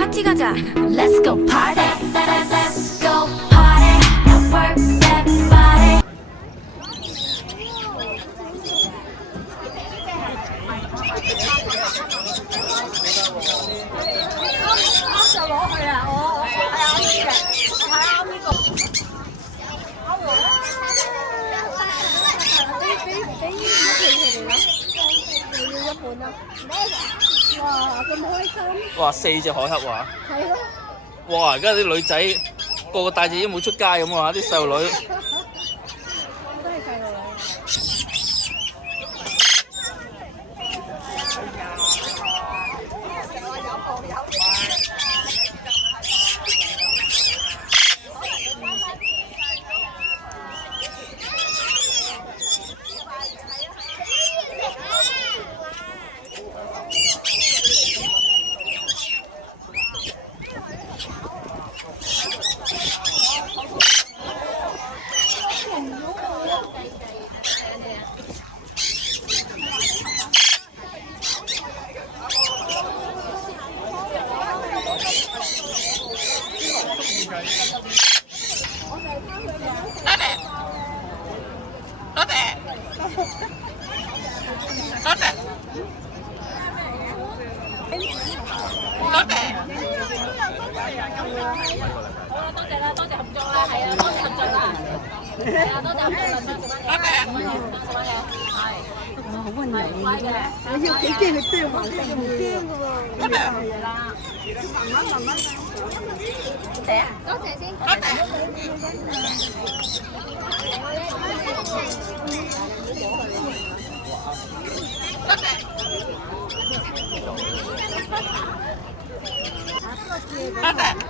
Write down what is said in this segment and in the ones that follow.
파티 가자. Let's go party. Let's go party. Now work that body.哇！4隻海蝦話，係咯，哇！而家啲女仔個個帶住鸚鵡出街咁啊，啲細路女。都係細路女。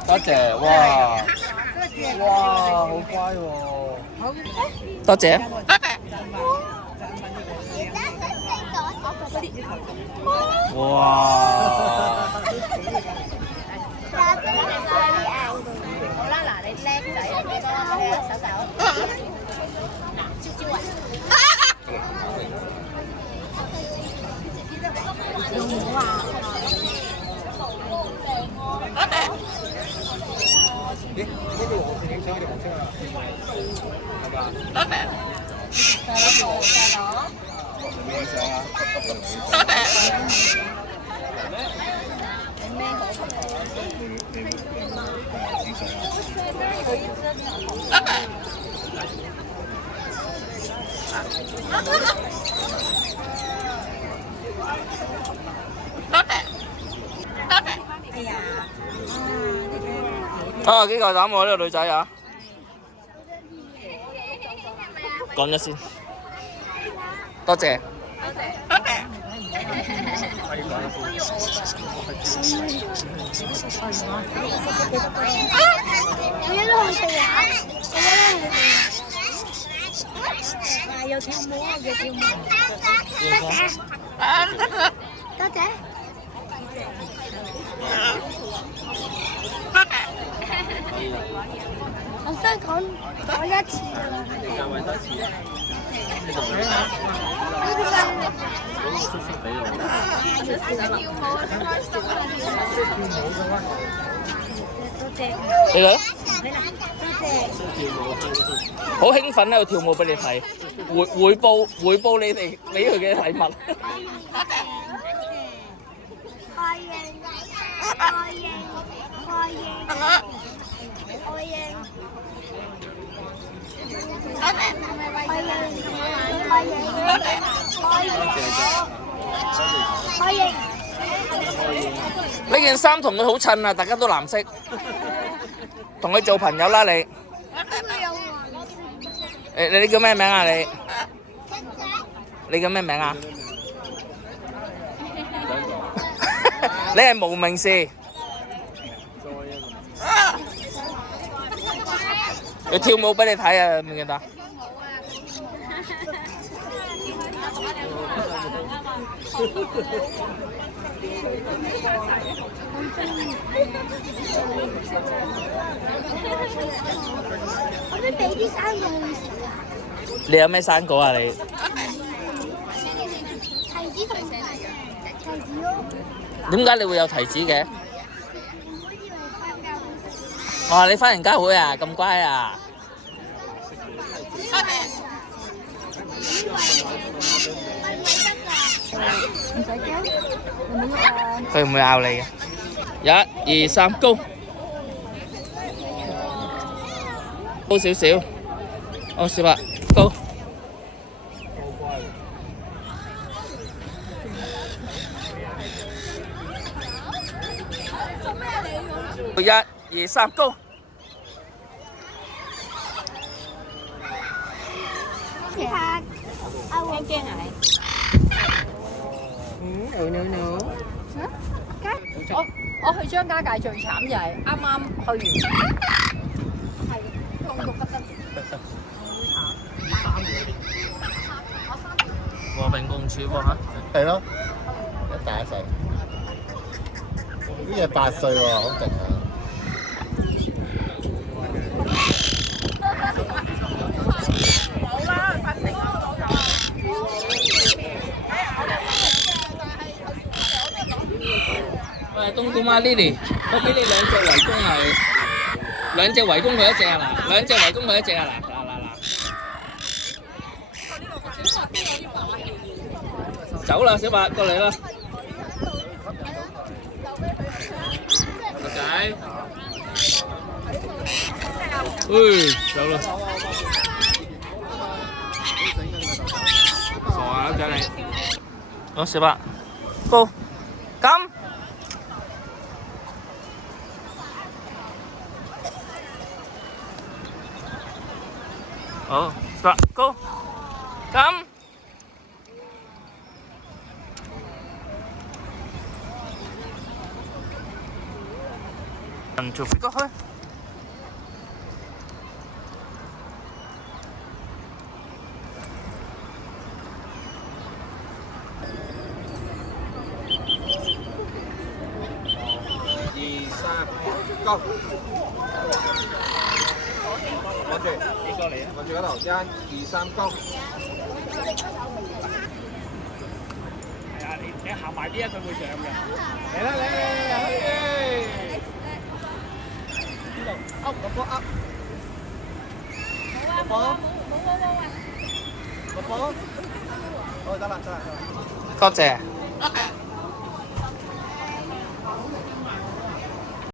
多謝，哇！哇，好乖喎！多謝。哇！好啦，嗱，你叻仔啊，俾多你啊，手手。啊，幾夠膽喎呢個女仔啊！講咗先，多謝。又跳舞啊！又跳舞。多謝。我想講一次啊！再揾多次。你嚟？好興奮喺度跳舞俾你睇，回報你哋俾佢嘅禮物。開英，開英，開英，開英。呢件衫同佢好襯啊！大家都藍色，同佢做朋友啦你。你叫咩名啊你？你叫咩名啊？你係無名氏。佢跳舞俾你睇啊！唔記得。我哋俾啲生果佢食啊！你有咩生果啊你？提子同提子咯。點解你會有提子嘅？哇！你翻人家會啊，咁乖啊！唔使驚，有冇喐啊？佢唔會咬你嘅。1、2、3，Go！高少少。好，18，Go！1、2、3，Go！驚啊你？我去張家界最慘就係啱啱去完，係痛到不得了。和平共處喎嚇。係咯，一大一細，呢嘢8歲喎，好勁啊！喂，冬菇媽 Lily，我俾你兩隻圍攻啊！兩隻圍攻佢一隻啊嗱，兩隻圍攻佢一隻啊嗱。走啦，小白過嚟啦。阿仔，走啦。傻啊仔你。好，小白，Go，咁。好，小白，Go，咁。就飛過去。2、3，Go！望住，你過嚟啊！望住嗰度，1、2、3，Go！係啊，你行埋啲啊，佢會上嘅。嚟啦嚟嚟！up 個波 up，個波，個波，好得啦得啦得啦，多謝。